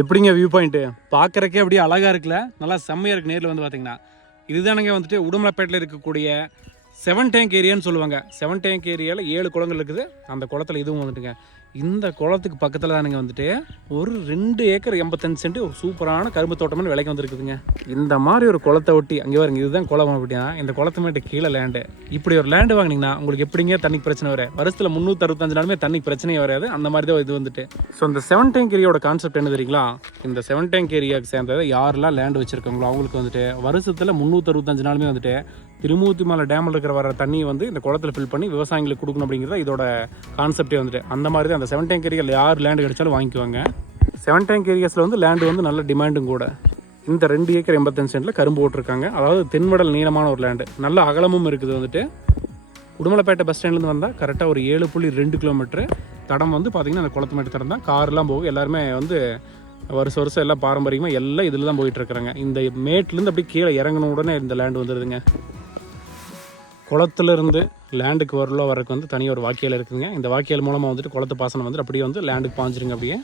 எப்படிங்க view point பார்க்குறக்கே அப்படியே அழகாக இருக்குல்ல? நல்லா செம்மையாக இருக்குது நேரில் வந்து பார்த்தீங்கன்னா இதுதானுங்க வந்துட்டு உடுமலைப்பேட்டில் இருக்கக்கூடிய செவன் டேங்க் ஏரியான்னு சொல்லுவாங்க. செவன் டேங்க் ஏரியாவில் ஏழு குளங்கள் இருக்குது. அந்த குளத்துல இதுவும் வந்துட்டுங்க. இந்த குளத்துக்கு பக்கத்தில் தானுங்க வந்துட்டு ஒரு ரெண்டு ஏக்கர் எண்பத்தஞ்சு சென்ட் ஒரு சூப்பரான கரும்பு தோட்டம்னு விலைக்கு வந்திருக்குதுங்க. இந்த மாதிரி ஒரு குளத்தை ஒட்டி அங்கே பாருங்க இதுதான் குளம் அப்படின்னா இந்த குளத்து மேட்டு கீழே லேண்டு இப்படி ஒரு லேண்டு வாங்கினீங்கன்னா உங்களுக்கு எப்படிங்க தண்ணிக்கு பிரச்சனை வர வருஷத்தில் முந்நூற்றி அறுபத்தஞ்சு நாளுமே தண்ணிக்கு பிரச்சனையே வராது. அந்த மாதிரி தான் இது வந்துட்டு. ஸோ இந்த செவன் டேங்க் ஏரியாவோட கான்செப்ட் என்ன தெரியுங்களா? இந்த செவன் டேங்க் ஏரியாவுக்கு சேர்ந்தது யாரெல்லாம் லேண்ட் வச்சுருக்காங்களோ அவங்களுக்கு வந்துட்டு வருஷத்தில் முந்நூற்றறுபத்தஞ்சு நாளுமே வந்துட்டு திருமூர்த்தி மலை டேமில் இருக்கிற வர தண்ணியை வந்து இந்த குளத்துல ஃபில் பண்ணி விவசாயிகளுக்கு கொடுக்கணும் அப்படிங்கிறத இதோட கான்செப்டே வந்துட்டு. அந்த மாதிரி தான் அந்த செவன் டேங்க் ஏரியாவில் யார் லேண்டு கிடைச்சாலும் வாங்கிக்குவாங்க. செவன் டேங்க் ஏரியாஸில் வந்து லேண்டு வந்து நல்ல டிமாண்டும் கூட. இந்த ரெண்டு ஏக்கர் எண்பத்தஞ்சு சென்ட்டில் கரும்பு போட்டிருக்காங்க. அதாவது தென்வடல் நீளமான ஒரு லேண்டு நல்ல அகலமும் இருக்குது வந்துட்டு. உடுமலைப்பேட்டை பஸ் ஸ்டாண்ட்லேருந்து வந்தால் கரெக்டாக ஒரு ஏழு புள்ளி ரெண்டு கிலோமீட்ரு தடம் வந்து பார்த்திங்கன்னா அந்த குளத்து மேட்டு தடம் தான். கார்லாம் போகும். எல்லாருமே வந்து வருஷம் வருஷம் எல்லாம் பாரம்பரியமாக எல்லாம் இதில் தான் போயிட்டுருக்குறாங்க இந்த மேட்லேருந்து அப்படியே கீழே இறங்கின உடனே இந்த லேண்டு வந்துடுதுங்க குளத்துலேருந்து லேண்டுக்கு வரல வரக்கு வந்து தனி ஒரு வாக்கியல் இருக்குதுங்க. இந்த வாக்கியல் மூலமாக வந்துட்டு குளத்து பாசனம் வந்துட்டு அப்படியே வந்து லேண்டுக்கு பாஞ்சிருங்க அப்படியே.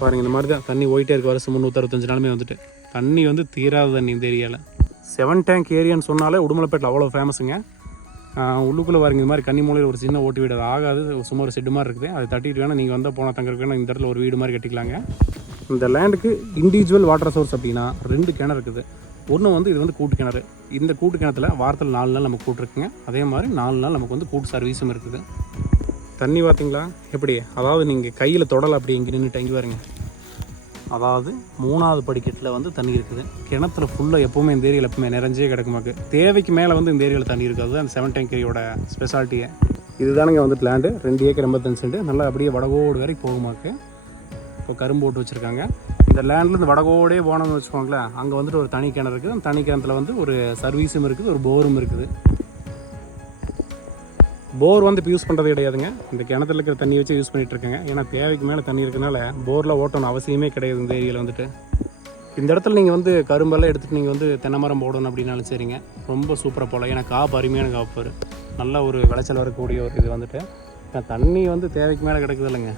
பாருங்கள் இந்த மாதிரி தான் தண்ணி ஓயிட்டே இருக்க வருஷம் முந்நூற்றறுபத்தஞ்சு நாளுமே வந்துட்டு. தண்ணி வந்து தீராத தண்ணி இந்த ஏரியாவில் செவன் டேங்க் ஏரியான்னு சொன்னாலே உடுமலைப்பேட்டில் அவ்வளோ ஃபேமஸுங்க உள்ளுக்குள்ளே பாருங்க இந்த மாதிரி கன்னி மூலையில் ஒரு சின்ன ஓட்டு வீடு. அது ஆகாது சும்மா ஒரு செட்டு மாதிரி இருக்குது. அதை தட்டிட்டு வேணால் நீங்கள் வந்தால் போனால் தங்கறதுக்கு வேணால் இந்த இடத்துல ஒரு வீடு மாதிரி கட்டிக்கலாங்க. இந்த லேண்டுக்கு இண்டிவிஜுவல் வாட்டர் சோர்ஸ் அப்படின்னா ரெண்டு கிணறு இருக்குது. ஒன்று வந்து இது வந்து கூட்டு கிணறு. இந்த கூட்டு கிணத்துல வாரத்தில் நாலு நாள் நமக்கு கூட்டிருக்குங்க. அதே மாதிரி நாலு நாள் நமக்கு வந்து கூட்டு சர்வீஸும் இருக்குது. தண்ணி பார்த்தீங்களா எப்படி? அதாவது நீங்கள் கையில் தொடலை அப்படி இங்கே நின்று டங்கி பாருங்க. அதாவது மூணாவது படிக்கட்டில் வந்து தண்ணி இருக்குது. கிணத்துல ஃபுல்லாக எப்போவுமே இந்த ஏரியாவில் எப்பவுமே நிறைஞ்சே கிடக்குமாக்கு தேவைக்கு மேலே வந்து இந்த ஏரியாவில் தண்ணி இருக்குது. அதுதான் அந்த செவன் டேங்கரியோட ஸ்பெஷாலிட்டியை இதுதானுங்க வந்துட்டு லேண்டு ரெண்டு ஏக்கர் எண்பத்தஞ்சு சென்ட். நல்லா அப்படியே வடகோடு வரைக்கும் போகுமாக்கு இப்போ கரும்பு போட்டு வச்சுருக்காங்க. இந்த லேண்ட்லேருந்து வடகோடே போனோம்னு வச்சுக்கோங்களேன் அங்கே வந்துட்டு ஒரு தனி கிணறு இருக்குது. அந்த தனி கிணத்துல வந்து ஒரு சர்வீஸும் இருக்குது ஒரு போரும் இருக்குது. போர் வந்து இப்போ யூஸ் பண்ணுறது கிடையாதுங்க. இந்த கிணத்துல இருக்கிற தண்ணி வச்சு யூஸ் பண்ணிகிட்டு இருக்காங்க. ஏன்னா தேவைக்கு மேலே தண்ணி இருக்கனால போரில் ஓட்டணும் அவசியமே கிடையாது இந்த ஏரியாவில் வந்துட்டு. இந்த இடத்துல நீங்கள் வந்து கரும்பெல்லாம் எடுத்துகிட்டு நீங்கள் வந்து தென்னை மரம் போடணும் அப்படின்னாலும் சரிங்க. ரொம்ப சூப்பராக போகலாம் ஏன்னா காப்பு அருமையான காப்பு. நல்ல ஒரு விளைச்சல் வரக்கூடிய ஒரு இது வந்துட்டு. தண்ணி வந்து தேவைக்கு மேலே கிடைக்குது இல்லைங்க.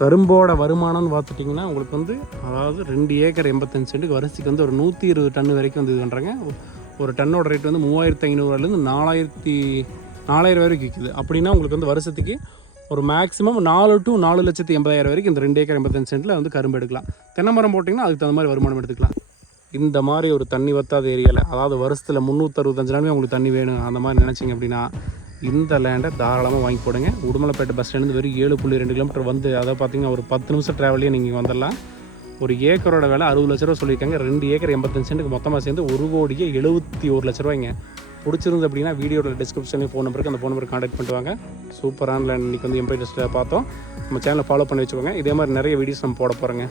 கரும்போட வருமானம்னு பார்த்துட்டிங்கன்னா உங்களுக்கு வந்து அதாவது ரெண்டு ஏக்கர் எண்பத்தஞ்சு சென்ட்டுக்கு வரிசைக்கு வந்து ஒரு நூற்றி இருபது டன் வரைக்கும் வந்து இது பண்ணுறாங்க ஒரு டன்னோட ரேட் வந்து மூவாயிரத்து ஐநூறுலேருந்து நாலாயிரத்தி நாலாயிரம் வரைக்கும் விற்கிது அப்படின்னா உங்களுக்கு வந்து வருஷத்துக்கு ஒரு மேக்ஸிமம் நாலு டு நாலு லட்சத்தி எண்பதாயிரம் வரைக்கும் இந்த ரெண்டு ஏக்கர் எண்பத்தஞ்சு சென்ட்டில் வந்து கரும்பு எடுக்கலாம். தென்னை மரம் போட்டிங்கன்னா அதுக்கு தகுந்த மாதிரி வருமானம் எடுத்துக்கலாம். இந்த மாதிரி ஒரு தண்ணி வத்தாத ஏரியாவில் அதாவது வருஷத்தில் முந்நூற்றறுபத்தஞ்சு நாளுமே உங்களுக்கு தண்ணி வேணும் அந்த மாதிரி நினச்சிங்க அப்படின்னா இந்த லேண்டை தாராளமாக வாங்கி போடுங்க. உடுமலைப்பேட்டை பஸ் ஸ்டாண்டு வெறும் ஏழு புள்ளி ரெண்டு கிலோமீட்டர் வந்து அதை பார்த்தீங்கன்னா ஒரு பத்து நிமிஷம் ட்ராவலே நீங்கள் வந்துடலாம். ஒரு ஏக்கரோட விலை அறுபது லட்ச ரூபா சொல்லியிருக்காங்க. ரெண்டு ஏக்கர் எண்பத்தஞ்சு சென்ட்டுக்கு மொத்தமாக சேர்ந்து ஒரு கோடியே எழுபத்தி ஒரு லட்ச ரூபாய்ங்க. பிடிச்சிருந்து அப்படின்னா வீடியோட டிஸ்கிரிப்ஷன்லேயும் ஃபோன் நம்பருக்கு அந்த ஃபோன் நம்பருக்கு காண்டாக்ட் பண்ணிட்டு சூப்பரான லேண்ட் இன்றைக்கி வந்து எம்பை டெஸ்ட்டில் பார்த்தோம். நம்ம சேனலை ஃபாலோ பண்ணி வச்சுக்கோங்க. இதே மாதிரி நிறைய வீடியோஸ் நம்ம போட போகிறோங்க